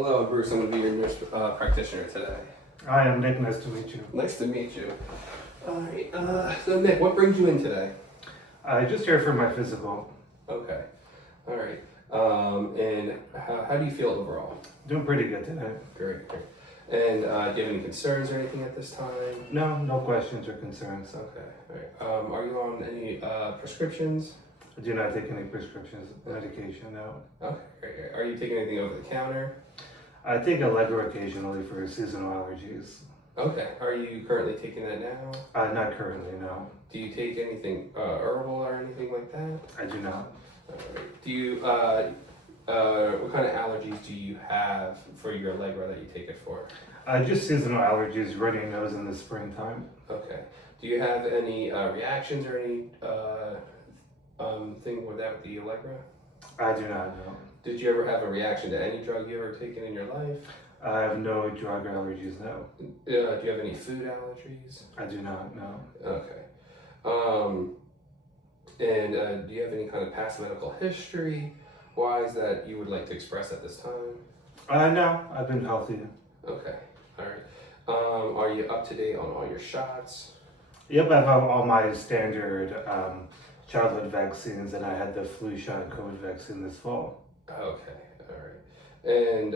Hello, Bruce. I'm going to be your nurse practitioner today. Hi, I'm Nick. Nice to meet you. Nice to meet you. All right. So, Nick, what brings you in today? Just here for my physical. Okay. All right. And how do you feel overall? Doing pretty good today. Great. Great. And do you have any concerns or anything at this time? No questions or concerns. Okay. All right. Are you on any prescriptions? I do not take any prescriptions, medication, no. Okay. Great. Are you taking anything over the counter? I take Allegra occasionally for seasonal allergies. Okay. Are you currently taking that now? Not currently, no. Do you take anything herbal or anything like that? I do not. Alright. Do you, what kind of allergies do you have for your Allegra that you take it for? Just seasonal allergies, runny nose in the springtime. Okay. Do you have any reactions or any thing with that with the Allegra? I do not, no. Did you ever have a reaction to any drug you ever taken in your life? I have no drug allergies, no. Do you have any food allergies? I do not, no. Okay. And do you have any kind of past medical history wise that you would like to express at this time? No, I've been healthy. Okay. All right. Are you up to date on all your shots? Yep, I've had all my standard childhood vaccines, and I had the flu shot and COVID vaccine this fall. Okay. All right. And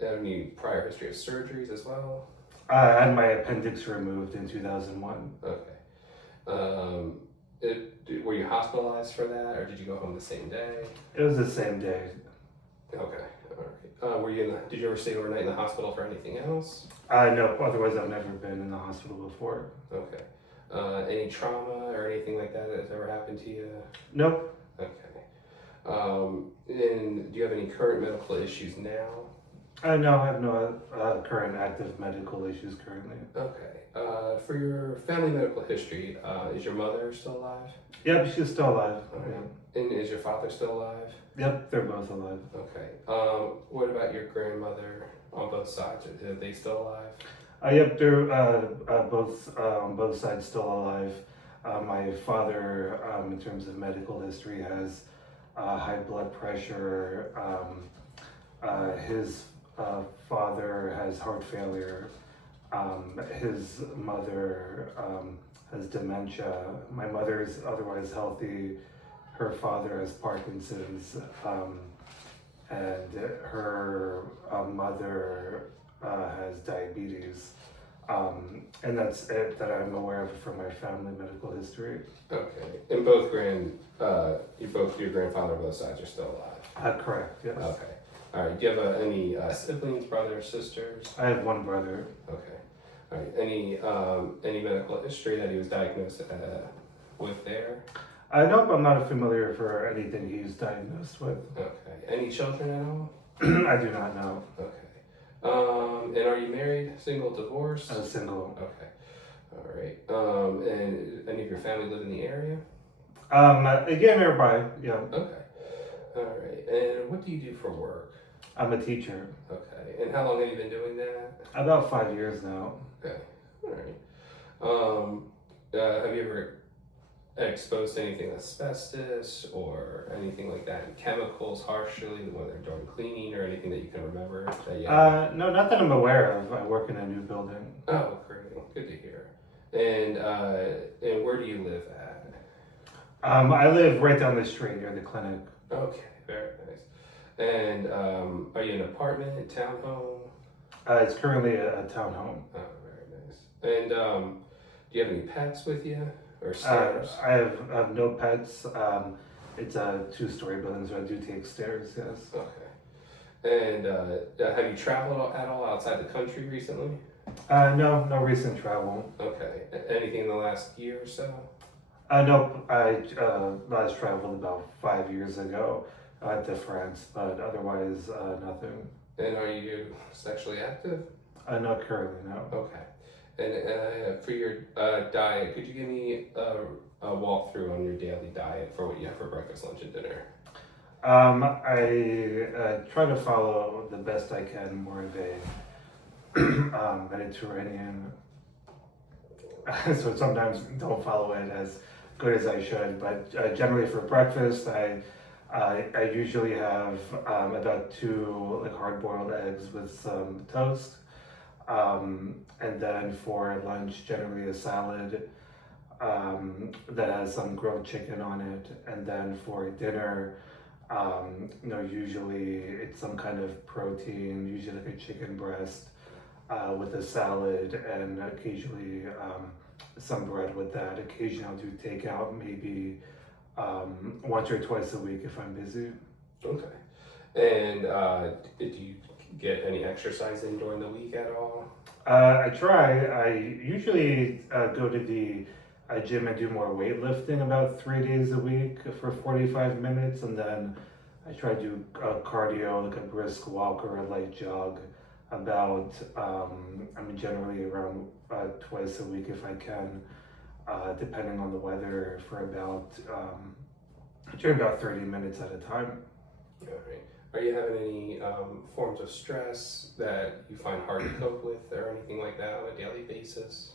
have any prior history of surgeries as well? I had my appendix removed in 2001. Okay. Were you hospitalized for that, or did you go home the same day? It was the same day. Okay. All right. Did you ever stay overnight in the hospital for anything else? No, otherwise I've never been in the hospital before. Okay. Any trauma or anything like that that's ever happened to you? Nope. Okay. And do you have any current medical issues now? No, I have no current active medical issues currently. Okay. For your family medical history, is your mother still alive? Yep, she's still alive. Alright. Yeah. And is your father still alive? Yep, they're both alive. Okay. What about your grandmother on both sides? Are they still alive? Yep, they're both on both sides still alive. My father, in terms of medical history, has high blood pressure. His father has heart failure. His mother has dementia. My mother is otherwise healthy. Her father has Parkinson's, and her mother has diabetes. And that's it that I'm aware of from my family medical history. Okay. And your grandfather on both sides are still alive? Correct, yes. Okay. All right. Do you have any siblings, brothers, sisters? I have one brother. Okay. All right. Any medical history that he was diagnosed with there? Nope, I'm not familiar for anything he's diagnosed with. Okay. Any children at all? I do not know. Okay. And are you married, single, divorced? Single. Okay. All right. And any of your family live in the area? Again, nearby, yeah. Okay. All right. And what do you do for work? I'm a teacher. Okay. And how long have you been doing that? About 5 years now. Okay. All right. Have you ever exposed to anything asbestos or anything like that? Chemicals harshly, whether during cleaning or anything that you can remember? No, not that I'm aware of. I work in a new building. Oh, great. Good to hear. And where do you live at? I live right down the street near the clinic. Okay, very nice. And are you in an apartment, a townhome? It's currently a townhome. Oh, very nice. And do you have any pets with you or stairs? I have no pets. It's a 2-story building, so I do take stairs, yes. Okay. And have you traveled at all outside the country recently? No recent travel. Okay. Anything in the last year or so? Nope. I last traveled about 5 years ago to France, but otherwise nothing. And are you sexually active? Not currently, no. Okay. And for your diet, could you give me a walkthrough on your daily diet for what you have for breakfast, lunch, and dinner? I try to follow the best I can more of a Mediterranean, so sometimes don't follow it as good as I should, but generally for breakfast I I usually have about two like hard-boiled eggs with some toast. And then for lunch, generally a salad that has some grilled chicken on it. And then for dinner, usually it's some kind of protein, usually like a chicken breast with a salad and occasionally some bread with that. Occasionally I'll do takeout, maybe once or twice a week if I'm busy. Okay. And do you get any exercise in during the week at all? I try. I usually go to the gym and do more weightlifting about 3 days a week for 45 minutes, and then I try to do cardio, like a brisk walk or a light jog, about, generally around twice a week if I can, depending on the weather, for during about 30 minutes at a time. All right. Are you having any forms of stress that you find hard to cope with or anything like that on a daily basis?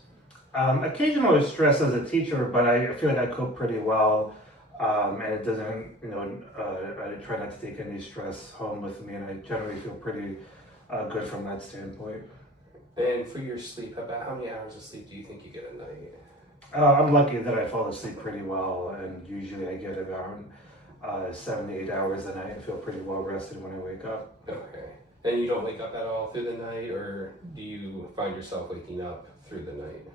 Occasional stress as a teacher, but I feel like I cope pretty well, and it doesn't, I try not to take any stress home with me, and I generally feel pretty good from that standpoint. And for your sleep, about how many hours of sleep do you think you get a night? I'm lucky that I fall asleep pretty well, and usually I get around 7 to 8 hours a night and feel pretty well rested when I wake up. Okay. And you don't wake up at all through the night, or do you find yourself waking up through the night?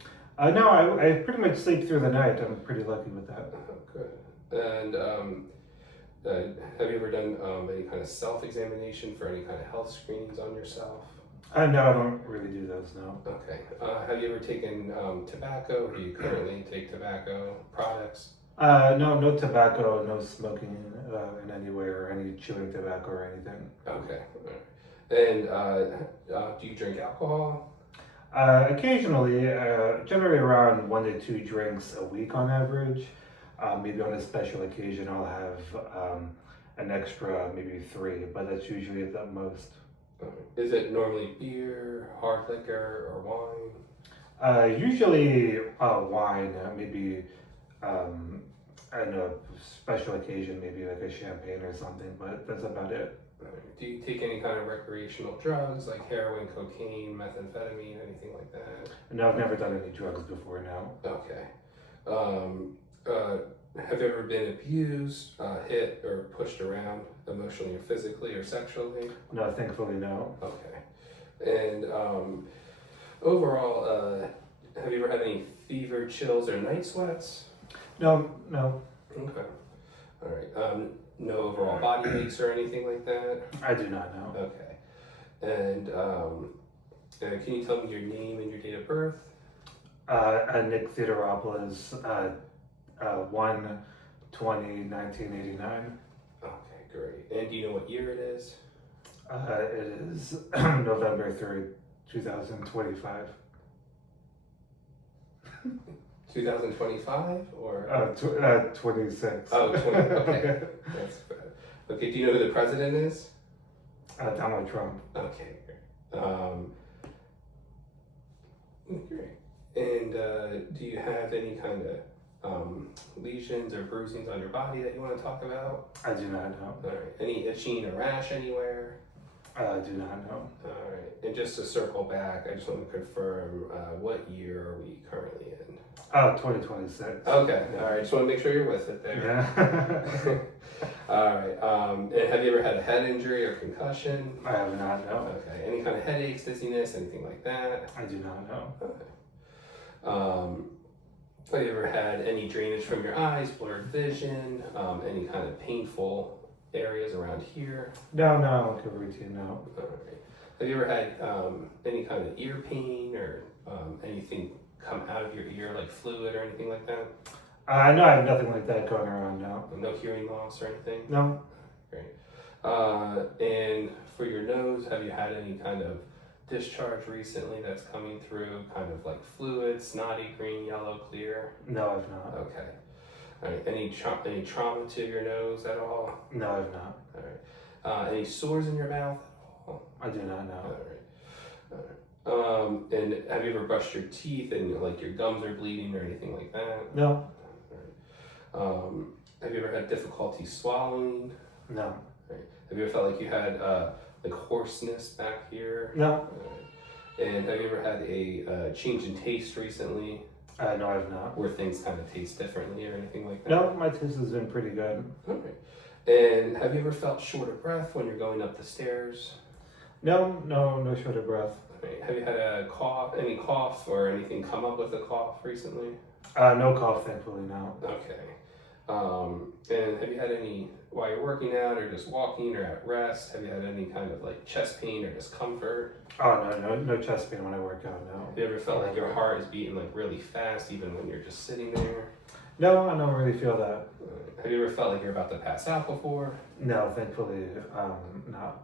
No, I pretty much sleep through the night. I'm pretty lucky with that. Oh, good. And have you ever done any kind of self-examination for any kind of health screenings on yourself? No, I don't really do those, no. Okay. Have you ever taken tobacco? Do you currently take tobacco products? No tobacco, no smoking in any way, or any chewing tobacco or anything. Okay. And do you drink alcohol? Occasionally, generally around 1 to 2 drinks a week on average. Maybe on a special occasion I'll have an extra, maybe 3, but that's usually at the most. Is it normally beer, hard liquor, or wine? Usually wine, maybe on a special occasion, maybe like a champagne or something, but that's about it. Do you take any kind of recreational drugs like heroin, cocaine, methamphetamine, anything like that? No, I've never done any drugs before now. Okay. Have you ever been abused, hit, or pushed around emotionally or physically or sexually? No, thankfully no. Okay. And overall, have you ever had any fever, chills, or night sweats? No. Okay. All right. No overall body aches or anything like that? I do not know. Okay. And can you tell me your name and your date of birth? Nick Theodoropoulos, 1/20/1989. Okay, great. And do you know what year it is? It is November 3rd, 2025. 2025 or? 26. Oh, 20. Okay. That's bad. Okay, do you know who the president is? Donald Trump. Okay, great. And do you have any kind of lesions or bruisings on your body that you want to talk about? I do not know. All right. Any itching or rash anywhere? I do not know. All right. And just to circle back, I just want to confirm what year are we currently in? 2026. Okay. All right. Just want to make sure you're with it there. Yeah. All right. And have you ever had a head injury or concussion? I have not, no. Okay. Any kind of headaches, dizziness, anything like that? I do not know. Okay. Have you ever had any drainage from your eyes, blurred vision, any kind of painful areas around here? No, like a routine, no. All right. Have you ever had any kind of ear pain or anything come out of your ear, like fluid or anything like that? No, I have nothing like that going around now. No hearing loss or anything? No. Great. And for your nose, have you had any kind of discharge recently that's coming through, kind of like fluid, snotty, green, yellow, clear? No, I've not. Okay. All right. Any trauma to your nose at all? No, I've not. All right. Any sores in your mouth at all? I do not know. All right. And have you ever brushed your teeth and like your gums are bleeding or anything like that? No. Have you ever had difficulty swallowing? No. Right. Have you ever felt like you had like hoarseness back here? No. And have you ever had a change in taste recently? No, I've not. Where things kind of taste differently or anything like that? No, my taste has been pretty good. Okay. And have you ever felt short of breath when you're going up the stairs? No short of breath. Okay. Have you had any cough or anything come up with a cough recently? No cough, thankfully, no. Okay. And have you had any, while you're working out or just walking or at rest, have you had any kind of like chest pain or discomfort? Oh, no chest pain when I work out, no. Have you ever felt like your heart is beating like really fast even when you're just sitting there? No, I don't really feel that. Have you ever felt like you're about to pass out before? No, thankfully, not.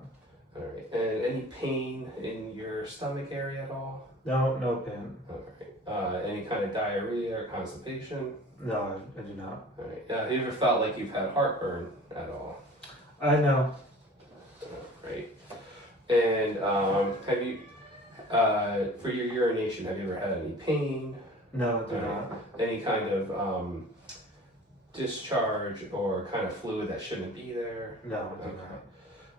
All right. And any pain in your stomach area at all? No pain. All right. Any kind of diarrhea or constipation? No, I do not. All right. Have you ever felt like you've had heartburn at all? I know. Right. And have you, for your urination, have you ever had any pain? No, I do not. Any kind of discharge or kind of fluid that shouldn't be there? No, I do Okay. not.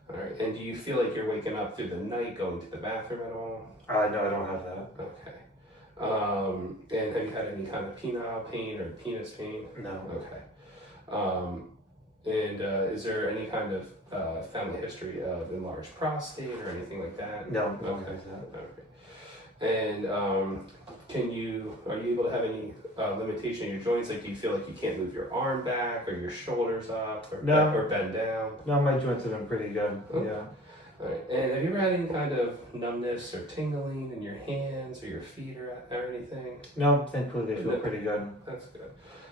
All right. And do you feel like you're waking up through the night going to the bathroom at all? No, I don't have that. Okay. And have you had any kind of penile pain or penis pain? No. Okay. And is there any kind of family history of enlarged prostate or anything like that? No. Okay. There's that. Okay. And are you able to have any limitation in your joints? Like, do you feel like you can't move your arm back or your shoulders up or, No. or bend down? No, my joints have been pretty good. Okay. Yeah. All right. And have you ever had any kind of numbness or tingling in your hands or your feet or anything? No, thankfully they feel pretty good. That's good.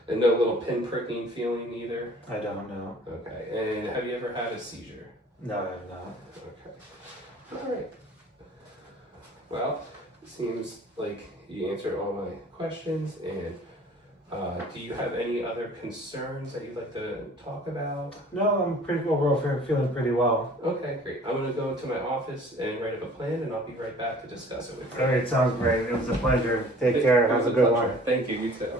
And no little pin pricking feeling either? I don't know. Okay. And have you ever had a seizure? No, I have not. Okay. All right. Well, it seems like you answered all my questions. And do you have any other concerns that you'd like to talk about? No, I'm pretty overall feeling pretty well. Okay, great. I'm going to go to my office and write up a plan, and I'll be right back to discuss it with you. All right, sounds great. It was a pleasure. Take care. It was Have a good pleasure. one. Thank you. You too.